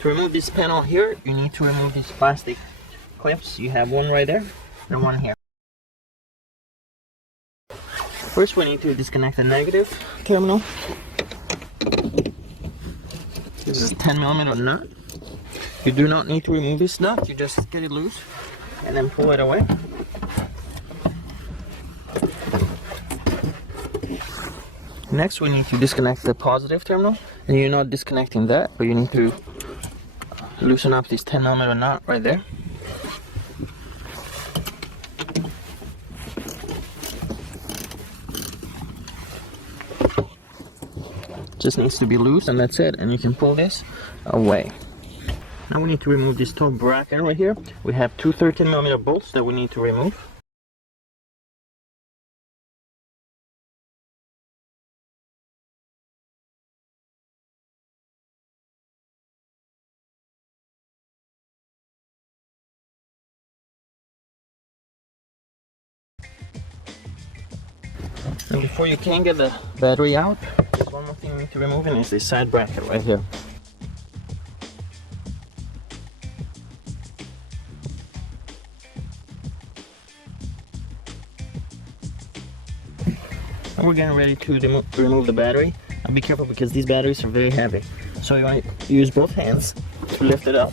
To remove this panel here, you need to remove these plastic clips. You have one right there and one here. First, we need to disconnect the negative terminal. This is a 10mm nut. You do not need to remove this nut, you just get it loose and then pull it away. Next, we need to disconnect the positive terminal, and you're not disconnecting that, but you need to loosen up this 10mm nut right there. Just needs to be loose, and that's it, and you can pull this away. Now we need to remove this top bracket right here. We have two 13mm bolts that we need to remove. And before you can get the battery out, there's one more thing you need to remove, and it's this side bracket right here. And we're getting ready to remove the battery. And be careful because these batteries are very heavy. So you want to use both hands to lift it up.